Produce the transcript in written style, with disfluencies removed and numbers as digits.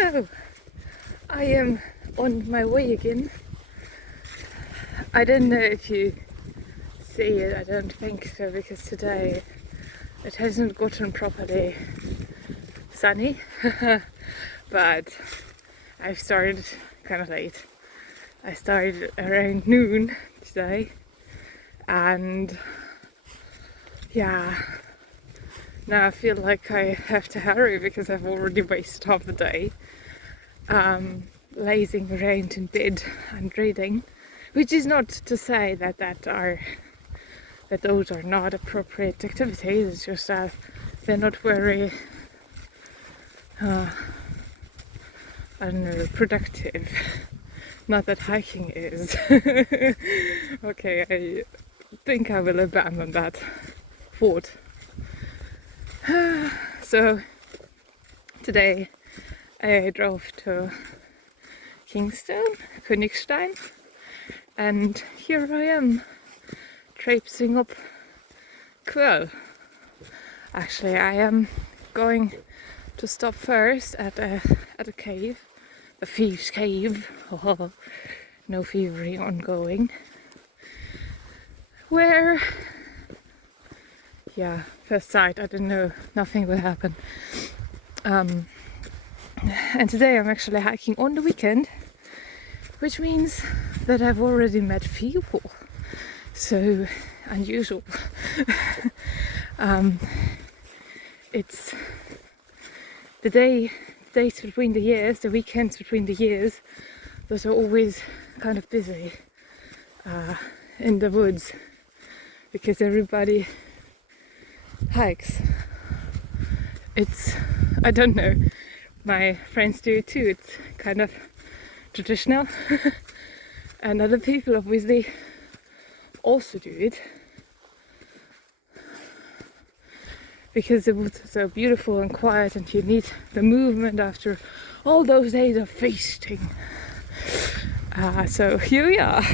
So, I am on my way again. I don't know if you see it, I don't think so, because today it hasn't gotten properly sunny, but I've started kind of late. I started around noon today, and yeah, now I feel like I have to hurry because I've already wasted half the day lazing around in bed and reading, which is not to say that those are not appropriate activities. It's just that they're not very I don't know, productive. Not that hiking is. Okay, I think I will abandon that thought. So today I drove to Kingston, Königstein, and here I am traipsing up Quell. Actually, I am going to stop first at a cave, the Thieves' Cave. Oh, no thievery ongoing. Where, yeah, first sight, I didn't know nothing would happen. And today I'm actually hiking on the weekend, which means that I've already met people. So unusual. It's the days between the years, the weekends between the years, those are always kind of busy in the woods because everybody hikes. It's, I don't know, my friends do it too. It's kind of traditional. And other people obviously also do it because the woods are so beautiful and quiet, and you need the movement after all those days of feasting. So here we are.